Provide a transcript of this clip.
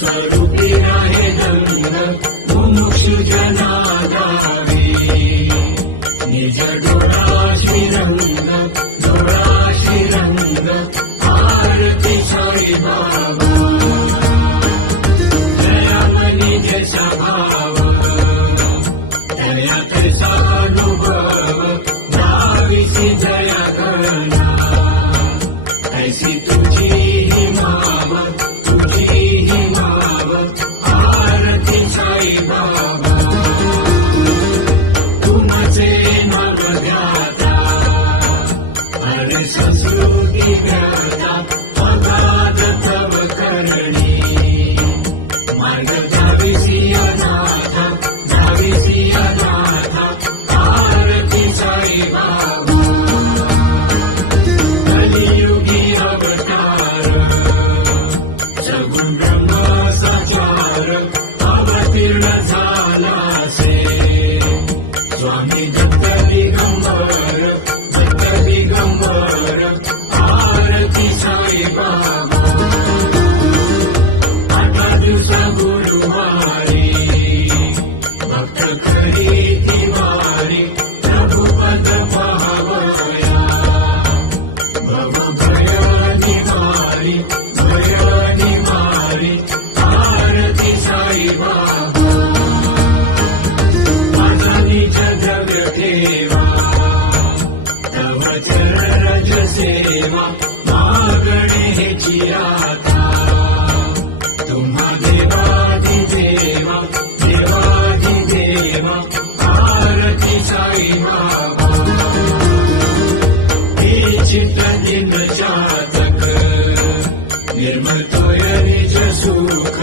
स्वरूपी आहे रंग मुमुक्षु जना गावे निज डोळा श्रीरंग डोळा श्रीरंग आरती साई बाबा दयामनी जैसा भाव दयात सानुभव नाविसी दया करना ऐसी तुझी ही माव आरती साई बाबा तुमचे नवध्याता हर संस्कृती ज्ञाता अगाध तव करणी मार्ग जाविसी अनाथ आरती साई बाबा कलियुगी अवतार सगुण ब्रह्म साचार अवतीर्ण झालासे स्वामी दत्त दिगंबर आरती साई बाबा 8 दिवस गुरुवारी भक्त करी तिवारी प्रभुपद पावया भव भय निवारी आरती साई बाबा माझा निज जग ठेवा तव चरण सेवा मागणे हेची आता तुम्हा देवादिदेवा आरती साई बाबा हे चित्त दिन जातक निर्मल तोय निज सुख